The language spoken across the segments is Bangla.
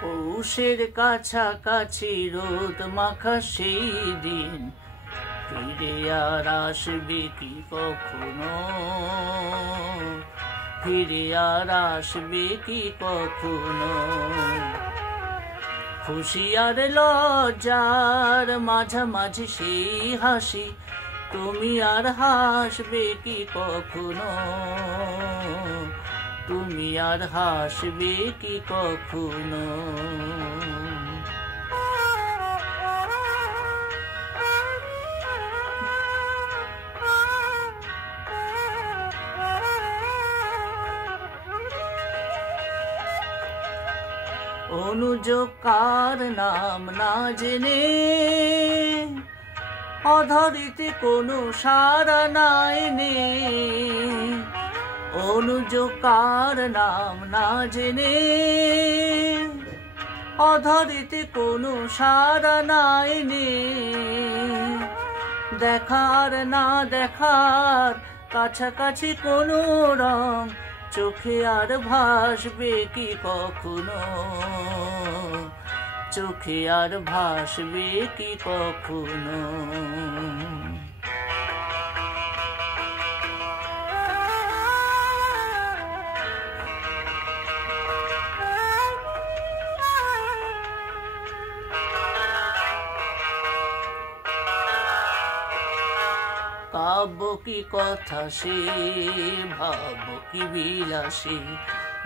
পৌষের কাছাকাছি রোদ মাখা সেই দিন ফিরে আর আসবে কি কখনো, ফিরে আর আসবে কি কখনো। খুশি আর লজ্জার মাঝামাঝি সেই হাসি, তুমি আর হাসবে কি কখনো, তুমি আর হাসবে কি কখনো। অনুযোগ কার নাম না জেনে, অধরিতে কোনো সারা নাই নে। অনুযোগ কার নাম না জেনে, অধরিতে কোনো সারা নাই নে। দেখার না দেখার কাছাকাছি কোনো রং, চোখে আর ভাসবে কি কখনো, চোখে আর ভাসবে কি কখনো। কাব্য কি কথা সে, ভাব কি বিলাসী,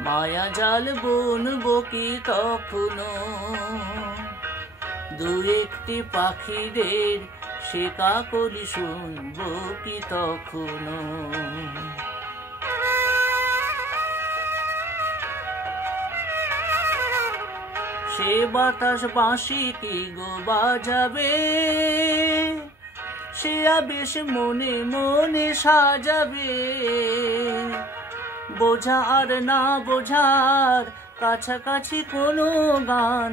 মায়া জাল বুনবো কি তখনো। দু একটি পাখিদের সে কাকলি শুনবো কি তখনো। সে বাতাস বাঁশি কি গো বাজাবে, সে আবেশ মনে মনে সাজাবে। বোঝা আর না বোঝার কাছাকাছি কোনো গান,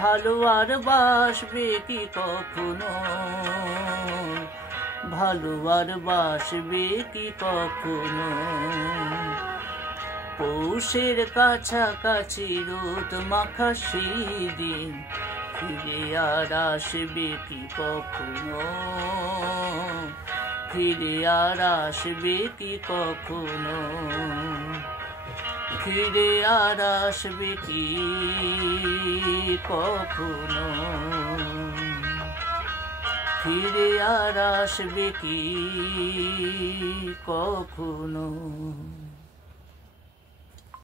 ভালো আর বাসবে কি কখনো, ভালো আর বাসবে কি কখনো। পৌষের কাছাকাছি রোদ মাখা সেই দিন, ফিরে আর আসবে কি কখনো, ফিরে আর আসবে কি কখনো, ফিরে আর আসবে কি কখনো, ফিরে আর আসবে কি কখনো।